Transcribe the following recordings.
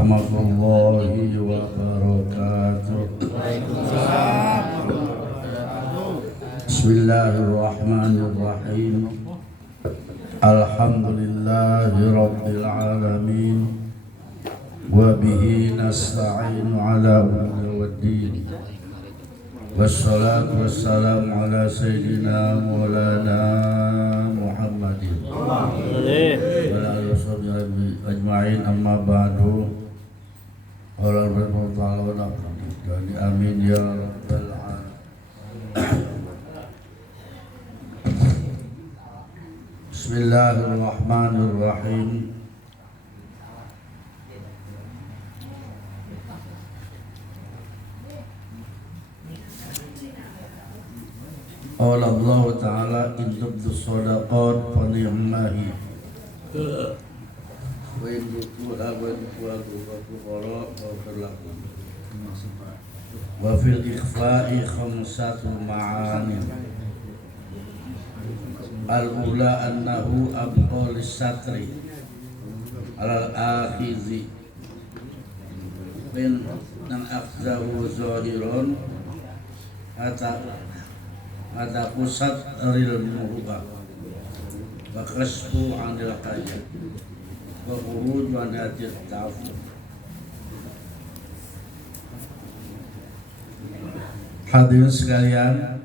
warahmatullahi wabarakatuh. Bismillahirrahmanirrahim. Alhamdulillahi rabbil alamin. Wa bihi nasta'inu ala umuri waddin. Wassalatu wassalamu ala sayyidina maulana Muhammadin wa ala alihi washabihi ajma'in, amma ba'du. Qala Rabbuna ta'ala amin ya rabbal alamin. Bismillahirrahmanirrahim. Qala Allah Ta'ala in tubdu shadaqat fa ni'mahi wa in tu'tuha wa fuqara fa lakum wa fil ikhfa'i khamsatu ma'ani. Al-ula annahu abqa lis-satri alal akhizi min nang akhzahu zahiron ada pusat ril muhubah wa kasbu anil kaya wa khuruj wa nadir ta'afu. Hadirin sekalian,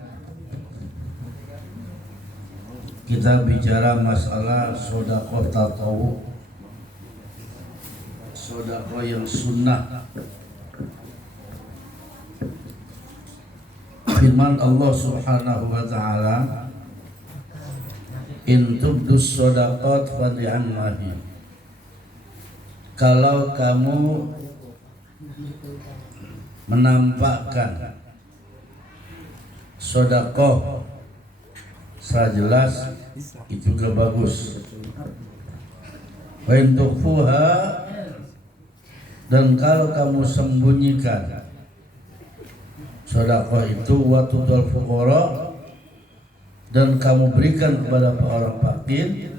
kita bicara masalah sedekah tatawwu, sedekah yang sunnah. Firman Allah Subhanahu wa ta'ala, in tubdus shadaqat fa ni'mahi. Kalau kamu menampakkan sedekah secara jelas, itu juga bagus. Wa in tukhfuha, dan kalau kamu sembunyikan sedekah itu, wa tudul fuqara, dan kamu berikan kepada orang fakir,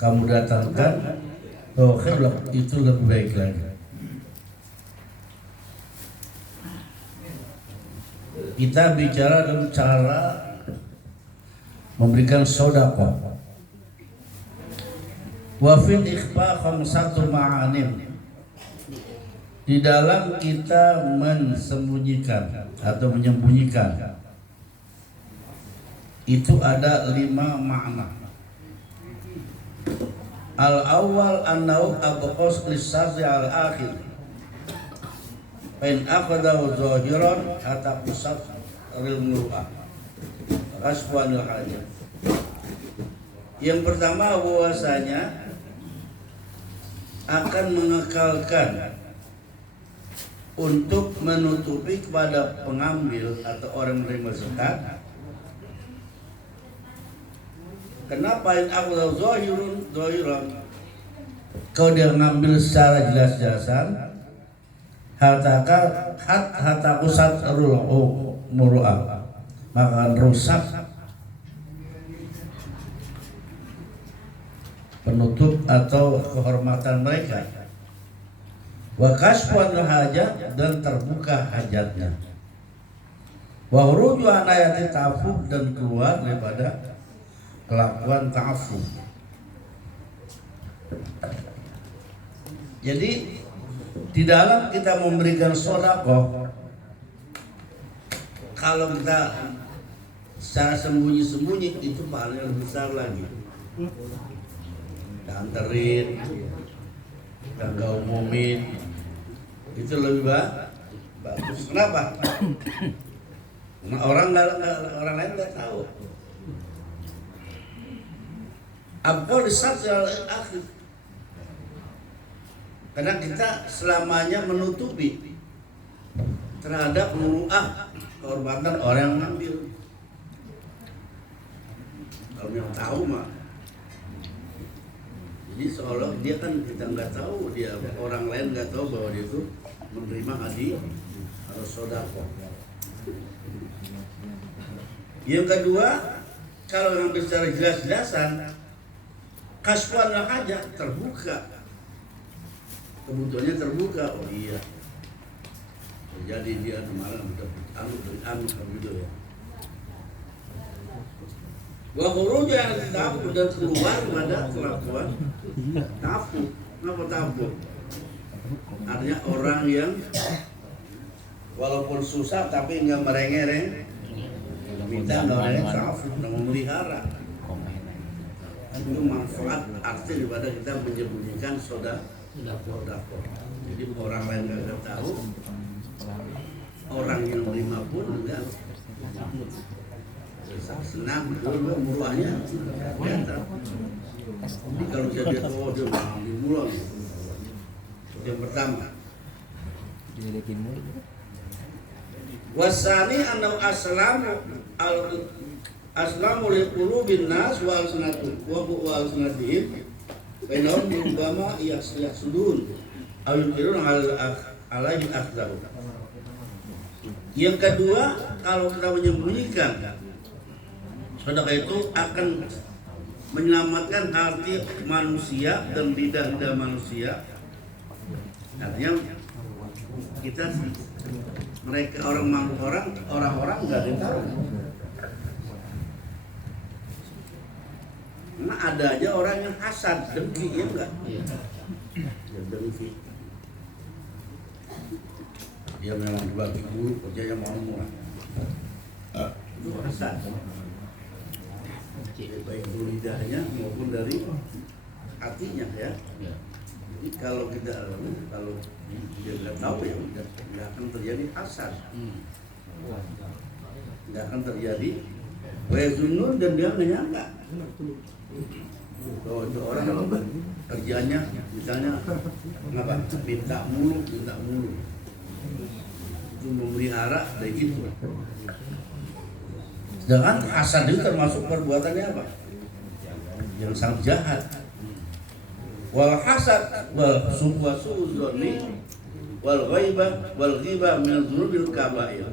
kamu datangkan, itu lebih baik lagi. Kita bicara tentang cara memberikan sedekah. Wa fil ikhfa khamsatu ma'anim. Di dalam kita mensembunyikan atau menyembunyikan itu ada 5 makna. Al-awwal annahu abqas lis-sari al-akhir. In aqadahu zahiran hatta pusat rilmu'ah aswanil hajat. Yang pertama, bahwasanya akan mengekalkan untuk menutupi kepada pengambil atau orang menerima zakat. Kenapa in aqadahu zahiran? Kalau dia mengambil secara jelas-jelasan, hatta kusat muru'ah, maka rusak penutup atau kehormatan mereka. Wa kasfun hajat, dan terbuka hajatnya. Wa huruju anayati ta'afuf, dan keluar daripada kelakuan ta'afuf. Jadi di dalam kita memberikan sedekah, kalau kita secara sembunyi-sembunyi, itu pahalanya lebih besar lagi. Kita anterin, kita nggak umumin, itu lebih bagus. Kenapa? Nah, orang lain nggak tahu. Abqa lis-satri al-akhir. Karena kita selamanya menutupi terhadap muru'ah, kehormatan orang yang mengambil. Kalau yang tahu mah, jadi seolah dia kan, kita nggak tahu, dia orang lain nggak tahu bahwa dia itu menerima hadiah atau sedekah. Yang kedua, kalau yang secara jelas-jelasan, kasfuan hajat, terbuka kebutuhannya terbuka. Oh iya, jadi dia kemarin udah anu gitu ya. Wa khuruj yang tabu dan keluar pada kelakuan tabu. Kenapa tabu? Artinya orang yang walaupun susah tapi nggak merengek-rengek, minta nggak merengek, tabu, nggak memelihara. Itu manfaat arti daripada kita menyembunyikan sodako. Jadi orang lain nggak tahu, orang yang menerima pun enggak senang, dulu murahnya kelihatan. Jadi kalau dia dia dimulai yang pertama. Wasani anau aslamu li qulubin nas wal sanatu wa sanatihim bainahum bima yasudun aw yukirun alaihi akhdar. Yang kedua, kalau kita menyembunyikan sedekah itu akan menyelamatkan hati manusia dan lidah manusia. Artinya kita mereka orang-orang nggak ada yang tahu. Karena ada aja orang yang hasad, dengki, ya enggak? Iya. Ya, dengki. Dia memang dibagi dulu, kerjanya mau murah. Itu hasad. Baik dari lidahnya maupun dari hatinya ya. Jadi kalau dia nggak tahu ya nggak akan terjadi hasad, nggak akan terjadi wazunun, dan dia nggak nyangka. Kalau itu orang kerjanya misalnya ngapa minta mulu, itu memelihara dari itu. Sedangkan hasad itu termasuk perbuatannya apa? Yang sangat jahat. Wal hasad wal su'udzoni wal ghaibah wal ghibah min dzunubil kabair.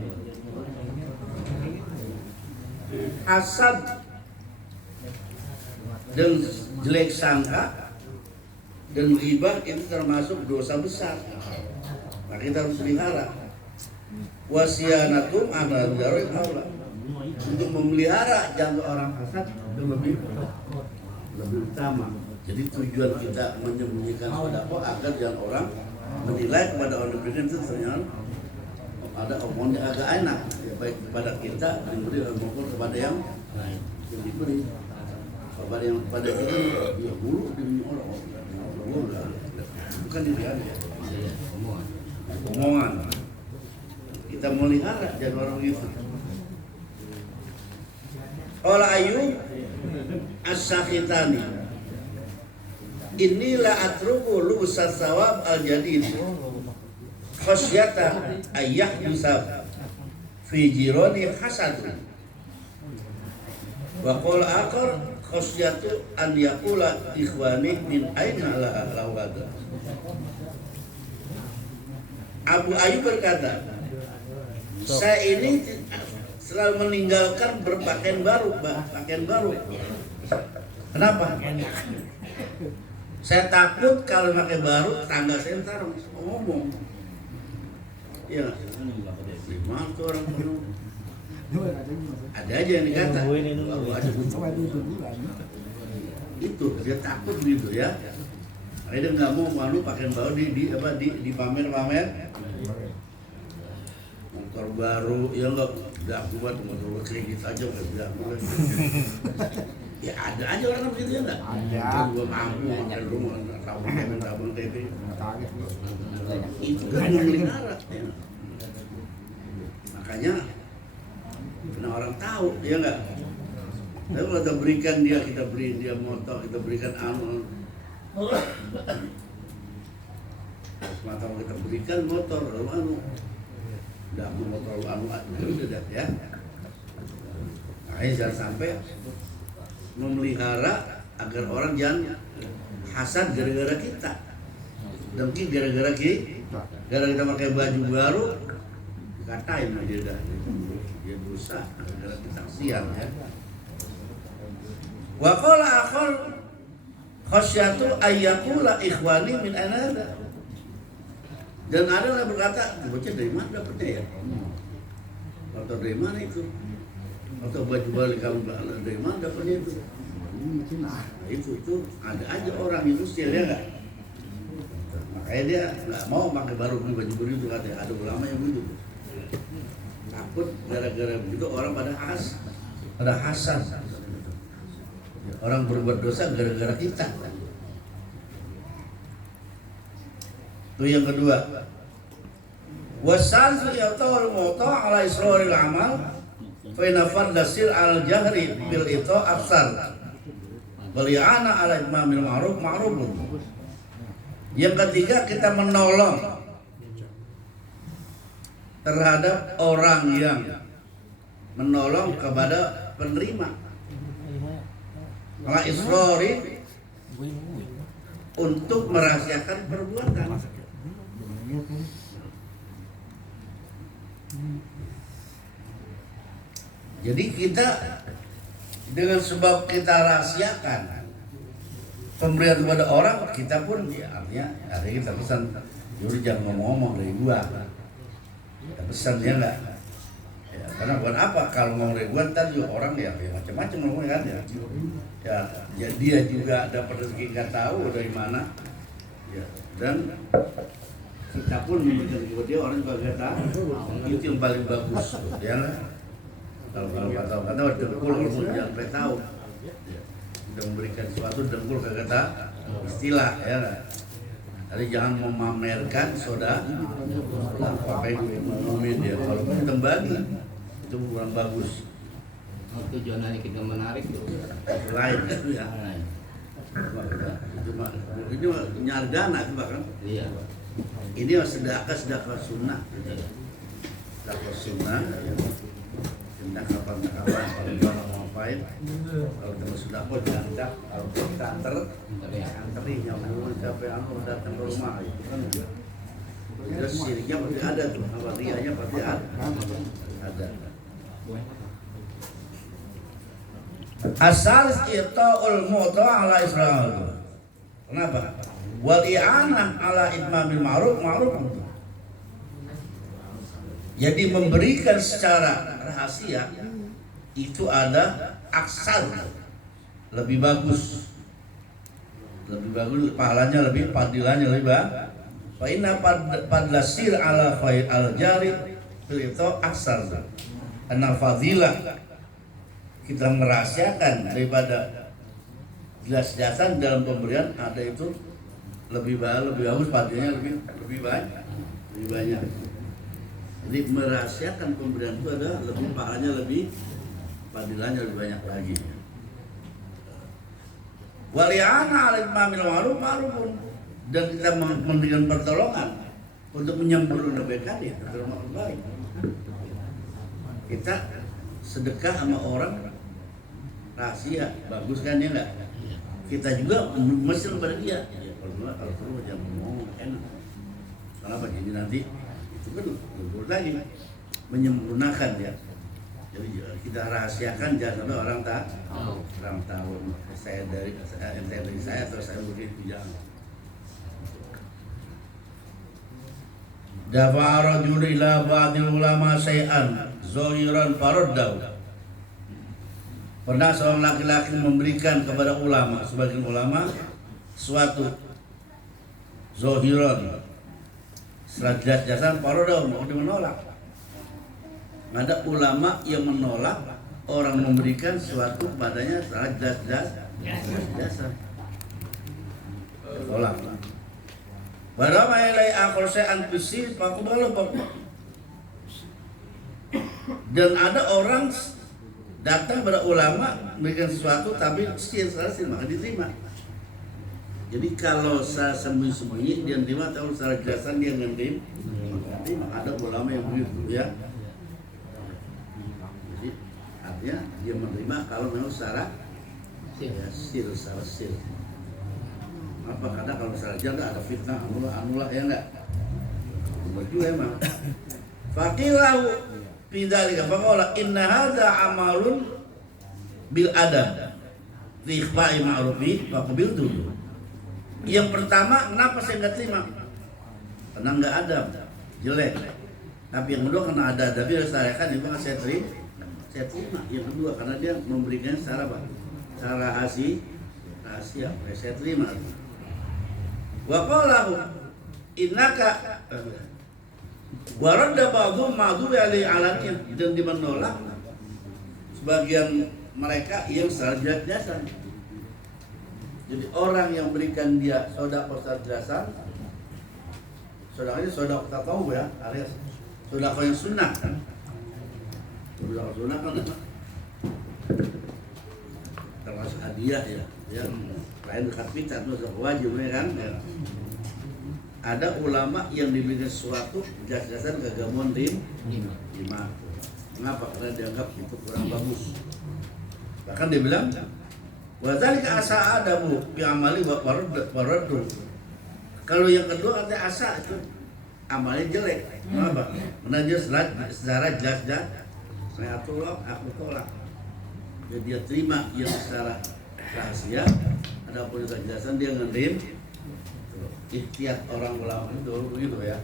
Hasad dan jelek sangka dan ghibah itu termasuk dosa besar. Nah, kita harus pelihara. Wasiyanatum ana dzaril aula. Untuk memelihara jangan orang hasad itu lebih utama. Jadi tujuan kita menyembunyikan sedekah agar jangan orang menilai kepada orang diberikan itu ternyata ada omongan yang agak enak ya, baik kepada kita diberi maupun kepada yang diberi. Kepada kita ya bulu demi orang bukan diri aja. Omongan. Kita melihara jangan orang itu. Qala Ayyub as-Sakhitani, inilah atruku lubsas sawab al-jadid khasyata ayyah yusab fi jirani hasad. Wa qala akhar khasyatu an yaqula ikhwani min aina lahu hada. Abu Ayyub berkata, saya ini selalu meninggalkan berpakaian baru, Kenapa? Saya takut kalau pakai baru tangga saya ntar ngomong. Iya, gimana tuh orang penuh? Ada aja yang dikata. Itu dia takut gitu ya. Dia nggak mau malu pakaian baru di pamer-pamer. Motor baru, ya enggak. Udah aku buat motor kredit aja nggak bilang. Ya ada aja orang begitu ya enggak? Ada. Gua mampu makan rumah, tabung TV. Itu kan memelihara. Ya. Makanya karena orang tahu, ya enggak? Tapi kalau kita berikan kita beriin dia motor, kita berikan anu. Semata kita berikan motor, lalu anu. Udah mau terlalu anu udah ya. Nah, jangan sampai memelihara agar orang jangan hasad gara-gara kita, dengki gara-gara kita pakai baju baru dikatain aja dia berusaha gara-gara kita kasihan ya. Wa qala akhar khasyatu ayyakula ikhwani min anada. Dan ada yang berkata, bocah dari mana dapetnya ya? Atau dari mana itu? Atau baju balik kamu dari mana dapetnya itu? Nah, itu ada aja orang industrial ya nggak? Makanya dia nggak mau pakai baju baru itu katanya. Ada ulama yang begitu. Takut gara-gara begitu orang pada hasad. Orang berbuat dosa gara-gara kita. Itu yang kedua. Wasan yata'ul muta' ala israril amal fa inna fardasir al jahri bil ito absar wal i'ana ala imamil ma'rufun. Yang ketiga, kita menolong terhadap orang yang menolong kepada penerima ala israri untuk merahasiakan perbuatan. Jadi kita dengan sebab kita rahasiakan pemberian kepada orang, kita pun ya, artinya kita pesan, jadi jangan ngomong dari gua. Kita pesan dia enggak. Ya, karena buat apa kalau ngomong dari gua ntar juga orang ya macam-macam ngomongnya kan ya. Ya dia juga dapat rezeki nggak tahu dari mana. Ya, dan kita pun memberikan kepada dia orang juga nggak tahu. Itu yang paling bagus, ya. Kalau kata dengkul kalau jangan sampai tahu. Udah memberikan sesuatu dengkul kata istilah ya. Jadi jangan memamerkan saudara apa yang ngomongin dia. Kalau kita bagi itu kurang bagus. Tujuannya kita menarik itu lain itu ya. Itu nyari dana itu bahkan. Iya. Ini sedekah sunnah. Sedekah sunnah. Kapan kalau ngapain kalau kita sudah kok jangan kalau kita anterin nyamuk sampai datang ke rumah itu kan jadi siriknya pasti ada tuh, rianya pasti ada. Asal ita'ul muta' ala Israel. Kenapa? Wal i'anah ala itmamil ma'ruf. Jadi memberikan secara rahasia itu ada aksal lebih bagus, pahalanya lebih, padilannya lebih bagus. Fa inna padlasir ala khair al jari itu aksal. Karena fadilah kita merahasiakan daripada jelas-jelasan dalam pemberian ada itu lebih bagus, padilanya lebih banyak. Jadi merahasiakan pemberian itu ada lebih pahalanya lebih, padilannya lebih banyak lagi. Wali'ana al-imamil ma'rufun, dan kita memberikan pertolongan untuk menyempurnakan kebaikan ya, pertolongan baik. Kita sedekah sama orang rahasia, bagus kan ya enggak? Kita juga mesra pada dia. Ya, kalau perlu jangan ngomong enak. Kenapa? Jadi nanti itu kan lebih lagi menyempurnakan ya. Jadi kita rahasiakan jangan sampai orang tahu. Saya dari saya atau saya begitu jangan. Dafa rajul ila ba'dil ulama syai'an zahiran faraddahu. Pernah seorang laki-laki memberikan kepada ulama, sebagian ulama suatu zahiran setelah jelas-jelasan faraddahu, mau menolak. Ada ulama yang menolak orang memberikan sesuatu kepadanya secara jelas-jelasan. Tolak. Barama ilai akhir syai'an bisi faqbalu. Dan ada orang datang pada ulama memberikan sesuatu tapi secara maka diterima. Jadi kalau saya sembunyi-sembunyi dia terima, atau secara jelasan dia terima. Ada ulama yang begitu ya. Jadi artinya dia menerima kalau memang secara sir. Apa karena kalau misalnya janda ada fitnah anulah ya enggak. Baju emang. Faqilahu bidzalika faqala inna hadza amalun bil adab li ikhfa'i ma'rufi faqbiltu. Yang pertama, kenapa saya enggak terima? karena nggak ada, jelek. Tapi yang kedua karena ada adab yang disyariatkan, itu maka saya terima. Yang kedua karena dia memberikan secara apa? Secara rahasia, saya terima. Wa qalahu innaka wa radda ba'dhum ma'dhub alaihi alaniyah, dan dia menolak sebagian mereka yang secara jelas-jelasan. Jadi orang yang berikan dia sedekah secara jelasan, sedekahnya sedekah kita tahu ya, alias sedekah yang sunnah kan. Sedekah sunnah kan termasuk hadiah ya, yang lain dekat kita itu wajib ya kan. Ya. Ada ulama yang diberikan sesuatu jelas-jelasan kegamuan lima. Mengapa? Karena dianggap itu kurang bagus. Bahkan dia bilang, wa dzalika asa adamu bi amali wa faradu. Kalau yang kedua artinya asa itu amalnya jelek. Kenapa? Karena dia secara jelas-jelas saya tolak, aku tolak. Jadi dia terima yang secara rahasia, ada pun kejelasan dia ngerim. Ikhtiar orang ulama itu dulu begitu ya.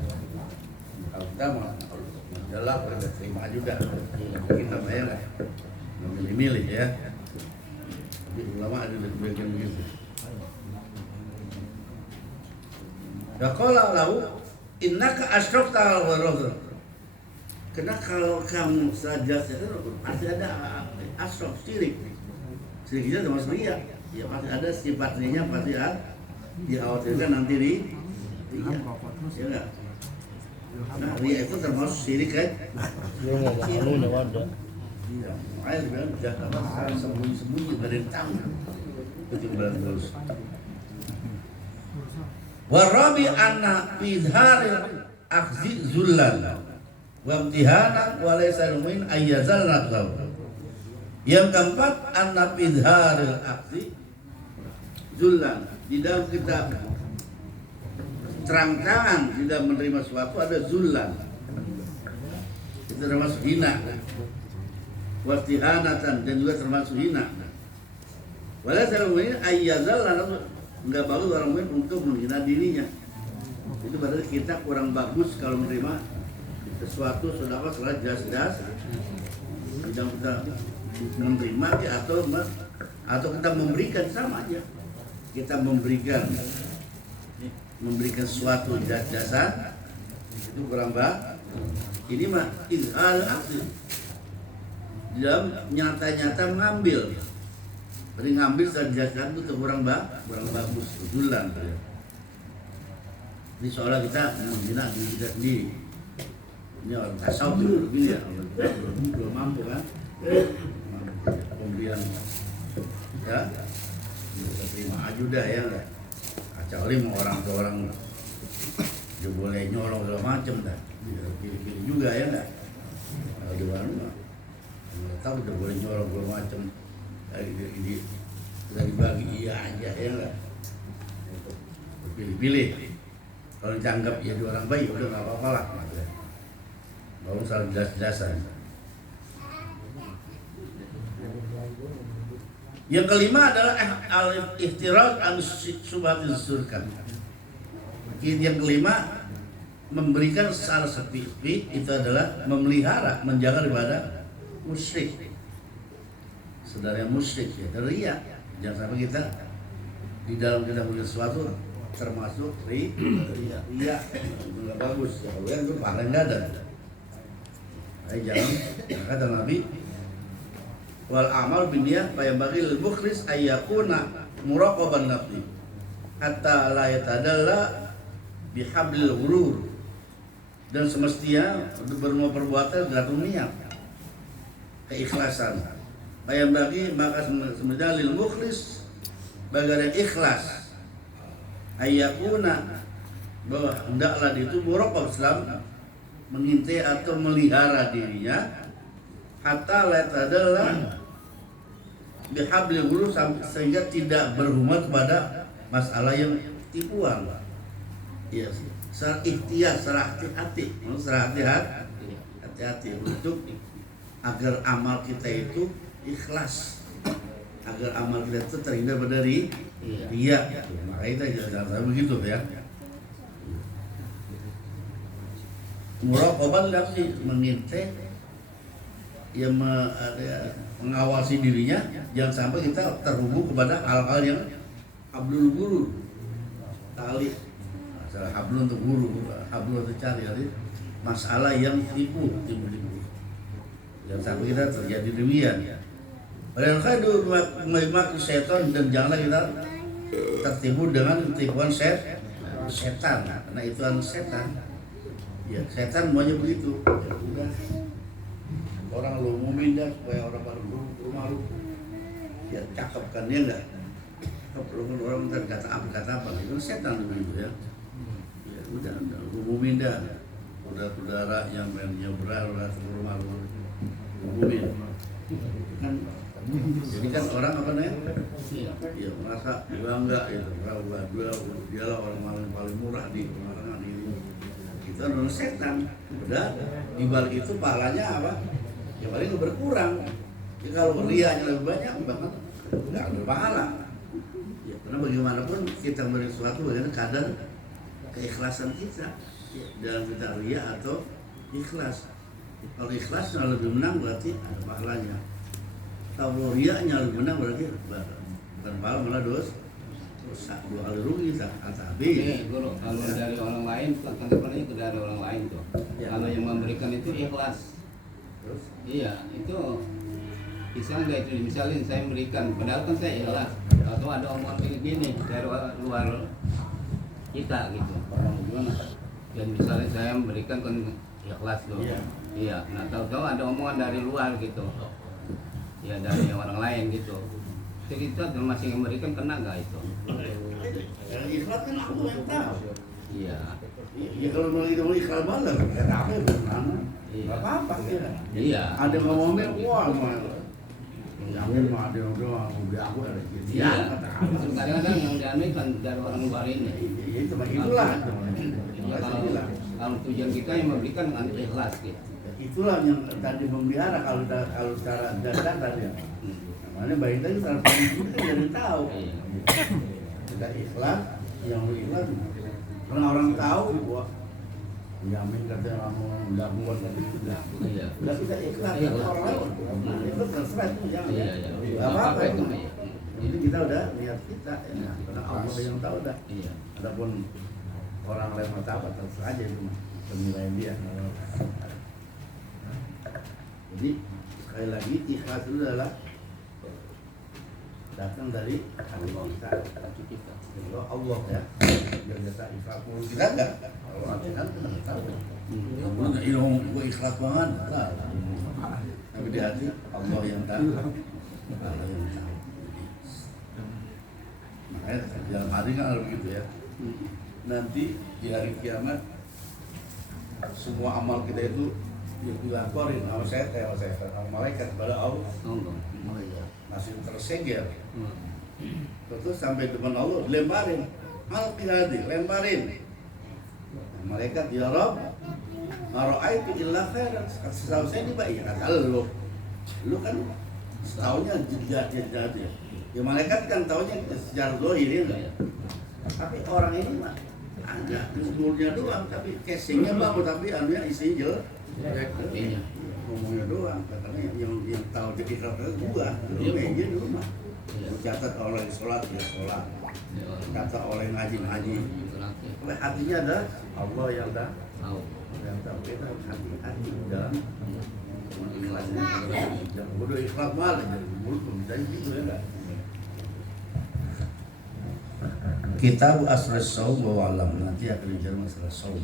Kalau kita mau jelas kita terima juga. Kita bayar memilih-milih ya. Tapi ulama ada bagian begitu. Qala lahu innaka asyrakta wa rasul. Karena kalau kamu saja itu pasti ada asyrak, syirik. Syiriknya termasuk riya. Ya pasti ada sifatnya, pasti ada. Dikhawatirkan nanti riya. Ya enggak? Nah, riya itu termasuk syirik kan? Iya, makanya dibilang jangan sembunyi-sembunyi, gak ada yang tahu. Ketinggalan terus. Warabi anna bidharil akhzi zullan wa imtihana wa laysa lumin ayyazal naqaw. Yang keempat anna bidharil akhzi zullan, di dalam kita terang-terangan tidak menerima sesuatu ada zullan, itu termasuk hina, wastihanatan, dan juga termasuk hina. Walau saya ini ayyazal, nggak bagus orang lain untuk menghina dirinya. Itu berarti kita kurang bagus kalau menerima sesuatu sedekah secara jelas-jelas tidak kita menerima atau kita memberikan, sama aja. Kita memberikan sesuatu jasa itu kurang baik. Ini mah izhar aksi, dalam nyata-nyata mengambil, berarti ngambil jasa itu kurang bagus, usulan. Ini soalnya kita menghina diri kita sendiri. Ini orang tasawuf begini ya, belum mampu kan, pemberian ya. Kita terima aja udah ya enggak. Kecuali mau orang ke orang dia boleh nyolong segala macam dah. Pilih-pilih juga ya enggak. Kalau di mana enggak tahu udah boleh nyolong segala macam. Ini kita dibagi iya aja ya enggak. Pilih-pilih. Kalau dianggap ya di orang baik udah enggak apa-apa lah. Kalau salah jelas-jelasan. Yang kelima adalah al-ihtiraj an syubhatil syirkan. Yang kelima, memberikan secara spesifik itu adalah memelihara, menjaga daripada musyrik. Saudara yang musyrik ya, riya. Jangan sampai kita di dalam kita punya sesuatu termasuk riya. Riya itu enggak bagus. Kalau yang itu paling enggak ada. Jangan, kata Nabi, wal amal binniyah fa yambaghi lil mukhlis ay yakuna muraqaban nafsi hatta la yatadalla bihablil ghurur, dan semestinya berbuat perbuatan dengan niat keikhlasan. Fa yambaghi, maka semestinya lil mukhlis bagi ikhlas ay yakuna, bahwa hendaklah itu muraqab, Islam mengintai atau melihara dirinya hatta la yatadalla bihablil ghurur, sehingga tidak berhubungan kepada masalah yang tipuan. Ya, secara ikhtiar, secara hati-hati untuk agar amal kita itu ikhlas, agar amal kita itu terhindar dari riya. Makanya kita jangan begitu ya. Muraqabah itu apa sih? Mengintip, ya mengawasi dirinya jangan sampai kita terhubung kepada hal-hal yang hablul guru, tali, masalah hablul untuk guru, hablul untuk cari, jadi masalah yang tipu. Jangan sampai kita terjadi demikian. Padahal khairu maimak setan, dan janganlah kita tertipu dengan tipuan setan, karena itu setan. Ya, setan maunya begitu. Ya udah. Orang lu umumin dah supaya orang baru rumah lu. Ya cakep kan dia enggak? Kalau orang ntar kata apa, itu setan begitu ya. Ya udah umumin dah. Saudara yang nyebrang lah ke rumah lu. Umumin. Kan jadi kan orang apa namanya? Ya merasa bangga ya, dialah orang paling murah di kalangan ini. Itu adalah setan. Udah di balik itu pahalanya apa? Ya paling berkurang. Ya kalau rianya lebih banyak bahkan nggak ada pahala. Ya karena bagaimanapun kita beri sesuatu bagaimana kadar keikhlasan kita ya, dalam kita ria atau ikhlas. Kalau ikhlas lebih menang berarti ada pahalanya. Kalau riaknya lebih menang berarti bukan pahala malah dosa. Dua kali rugi tak habis. Guru, kalau dari orang lain, pelaksananya itu dari orang lain tuh. Ya. Kalau yang memberikan itu ikhlas. Terus? Iya, itu bisa nggak itu misalnya saya memberikan, padahal kan saya ikhlas. Atau ada omongan gini dari luar kita gitu. Gimana? Dan misalnya saya memberikan kan ikhlas tuh. Iya. Nah tahu-tahu ada omongan dari luar gitu. Ya dari orang lain gitu. Jadi kita masih memberikan kena nggak itu? Yang ikhlas kan aku yang tahu. Iya. Ya kalau mau ikhlas malah nggak apa ya bagaimana? Nggak apa-apa ya. Iya. Ada yang ngomongnya wah malah. Jangan mah ada yang doang mobil aku ada gitu. Iya. Kadang-kadang yang diambil kan dari orang luar ini. Iya itu mah itulah. Kalau tujuan kita yang memberikan dengan ikhlas gitu. Itulah yang tadi memelihara kalau secara dasar tadi. Namanya baik tadi kalau kita jadi tahu. Kita ikhlas, yang ikhlas. Karena orang tahu, wah, jamin katanya kamu nggak buat nanti sudah. Udah kita ikhlas, orang lain. Itu terserah itu jangan. Nggak apa-apa itu. Ini kita udah lihat kita, ya. Karena Allah yang tahu dah. Adapun orang lain apa terserah aja itu penilaian dia. Jadi sekali lagi ikhlas itu adalah datang dari Allah kita. Allah ya. Biasa ikhlas kita enggak. Kalau latihan kita enggak tahu. Mana ilmu gua ikhlas banget. Tapi di hati Allah yang tahu. Allah yang tahu. Makanya dalam hari kan ada begitu ya. Nanti di hari kiamat semua amal kita itu dilaporin sama sama malaikat kepada Allah. Masih tersegel. Terus sampai depan Allah lemparin, lemparin. Malaikat ya Rabb, mara'aitu illa khairan. Setahu saya ini Pak, ya kata lu kan setaunya jadi ya. Ya malaikat kan taunya secara zahir ya. Tapi orang ini mah ada umurnya doang, tapi casingnya bagus, tapi anunya isinya jelek. Ngomongnya doang, katanya yang tahu jadi kata gua, meja di rumah. Catat oleh sholat ya sholat, kata oleh ngaji. Oleh hatinya ada Allah yang tahu, kita hati-hati dalam ikhlasnya. Jangan bodoh ikhlas malah jadi mulut pembicaraan gitu ya enggak. Kitab Asrar Saum wa Alam, nanti akan bicara masalah saum.